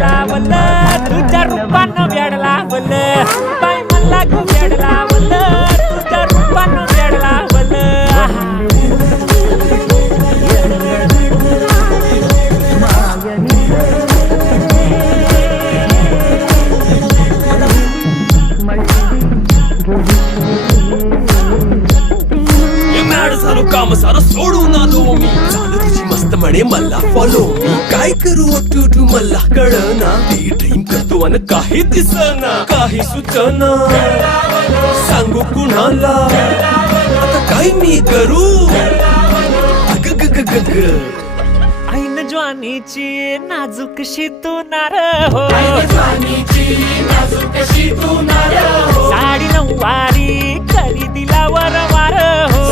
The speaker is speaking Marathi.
लावल तुझ्या रूपानं वेड लावल बाई मला ग वेड लावल तुझ्या रूपानं वेड लावल झालो काम सारं सोडून आलो मी झालं तुझी मस्त म्हणे मला फॉलो मी काय करू टू मला कळना ती ड्रीम करतो आणि काही दिसना काही सुचना सांगू कुणाला आता काय मी करू अग ग ग ग ग ऐन ज्वानीची नाजूकशी तू नार हो साडी नऊवारी खरी दिला वर वार हो